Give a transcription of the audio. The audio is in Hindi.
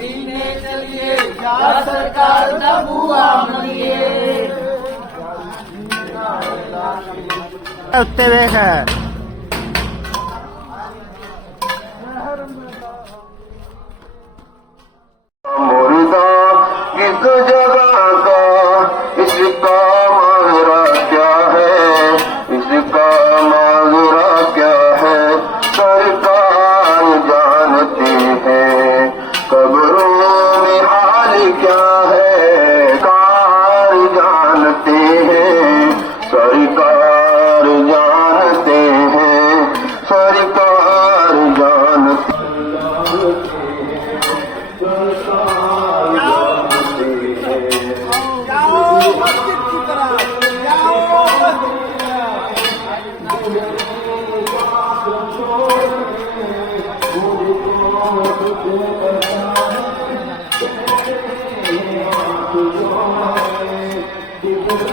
पीने चलिए क्या सरकार का बुआ मनिए। उत्ते वेख मुर्दा किस जगह का, इसका माजरा क्या है, इसका माजरा क्या है, सरकार जानती है। कब्रों में हाल क्या है, कार जानते हैं, सरकार जानते हैं, सरकार जानते जाओ